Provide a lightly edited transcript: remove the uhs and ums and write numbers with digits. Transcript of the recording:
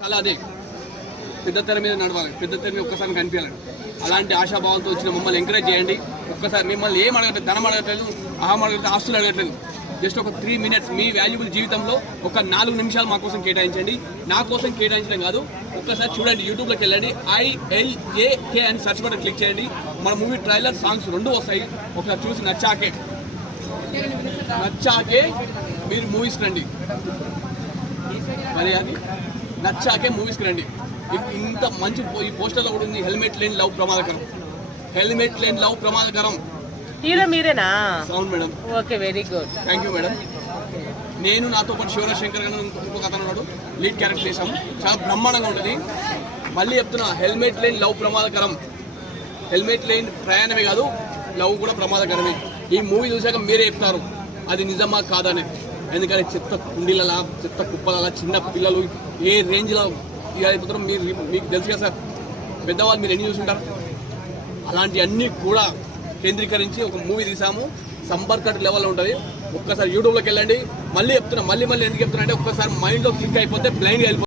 కళ అదే పెద్ద తెర మీద నడవాలి, పెద్ద తెర మీద ఒక్కసారి కనిపించాలి. అలాంటి ఆశాభావంతో వచ్చిన మమ్మల్ని ఎంకరేజ్ చేయండి. ఒక్కసారి మిమ్మల్ని ఏం అడగట్లేదు, ధనం అడగట్లేదు, అహం అడగట్లేదు, ఆస్తులు అడగట్లేదు. జస్ట్ ఒక 3 minutes మీ వాల్యుబుల్ జీవితంలో ఒక 4 నిమిషాలు మా కోసం కేటాయించండి. నా కోసం కేటాయించడం కాదు, ఒక్కసారి చూడండి, యూట్యూబ్లోకి వెళ్ళండి, ILAK అని సెర్చ్ బటన్ క్లిక్ చేయండి. మన మూవీ ట్రైలర్, సాంగ్స్ 2 వస్తాయి. ఒకసారి చూసి నచ్చాకే మీరు మూవీస్కి రండి. మరి అది నచ్చాకే మూవీస్కి రండి. ఇంత మంచి ఈ పోస్టర్లో కూడా ఉంది, హెల్మెట్ లేని లవ్ ప్రమాదకరం. హెల్మెట్ లేని లవ్ ప్రమాదకరం. హీరో మీరేనా? అవును madam. Okay, very good, thank you madam. నేను నాతో పాటు శివరాజశంకర్ గారు ఇంకొక అతను ఉన్నాడు, లీడ్ క్యారెక్టర్ చేశాము. చాలా బ్రహ్మాండంగా ఉంటుంది. మళ్ళీ చెప్తున్నా, హెల్మెట్ లేని లవ్ ప్రమాదకరం. హెల్మెట్ లేని ప్రయాణమే కాదు, లవ్ కూడా ప్రమాదకరమే. ఈ మూవీ చూశాక మీరే చెప్తారు అది నిజమా కాదని. ఎందుకంటే చెత్త కుండీలలా, చెత్త కుప్పలలా చిన్న పిల్లలు ఏ రేంజ్లో అయిపోతారో మీకు తెలుసు కదా సార్. పెద్దవాళ్ళు మీరు ఎన్ని చూసుంటారు. అలాంటి అన్నీ కూడా కేంద్రీకరించి ఒక మూవీ తీసాము. సంపర్కట్ లెవెల్లో ఉంటుంది. ఒక్కసారి యూట్యూబ్లోకి వెళ్ళండి. మళ్ళీ చెప్తున్నా, మళ్ళీ ఎందుకు చెప్తున్నా అంటే, ఒక్కసారి మైండ్లో క్లిక్ అయిపోతే బ్లైండ్గా వెళ్ళిపోతుంది.